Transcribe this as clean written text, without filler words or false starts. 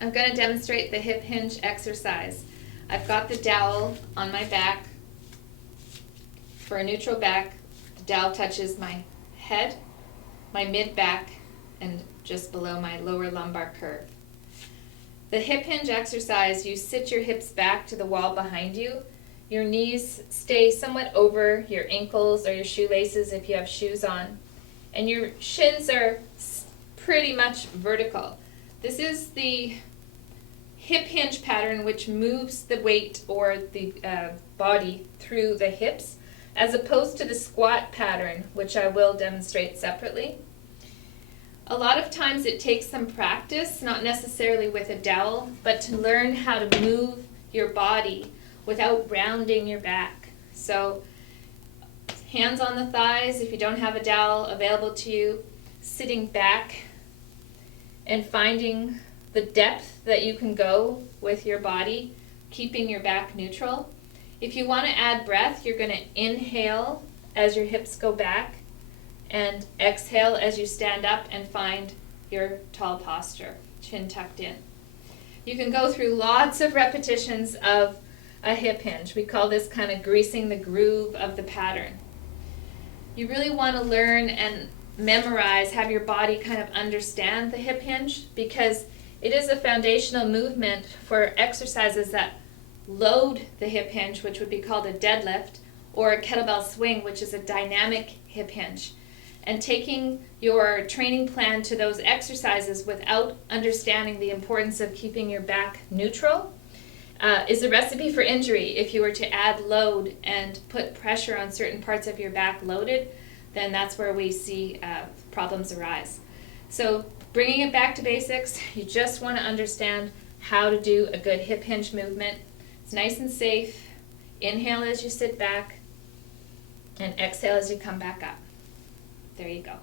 I'm going to demonstrate the hip hinge exercise. I've got the dowel on my back. For a neutral back, the dowel touches my head, my mid-back, and just below my lower lumbar curve. The hip hinge exercise, you sit your hips back to the wall behind you. Your knees stay somewhat over your ankles or your shoelaces if you have shoes on. And your shins are pretty much vertical. This is the hip hinge pattern, which moves the weight or the body through the hips, as opposed to the squat pattern, which I will demonstrate separately. A lot of times it takes some practice, not necessarily with a dowel, but to learn how to move your body without rounding your back. So hands on the thighs if you don't have a dowel available to you, sitting back and finding the depth that you can go with your body, keeping your back neutral. If you want to add breath, you're going to inhale as your hips go back and exhale as you stand up and find your tall posture, chin tucked in. You can go through lots of repetitions of a hip hinge. We call this kind of greasing the groove of the pattern. You really want to learn and memorize, have your body kind of understand the hip hinge, because it is a foundational movement for exercises that load the hip hinge, which would be called a deadlift, or a kettlebell swing, which is a dynamic hip hinge. And taking your training plan to those exercises without understanding the importance of keeping your back neutral is a recipe for injury. If you were to add load and put pressure on certain parts of your back loaded, then that's where we see problems arise. So bringing it back to basics, you just want to understand how to do a good hip hinge movement. It's nice and safe. Inhale as you sit back and exhale as you come back up. There you go.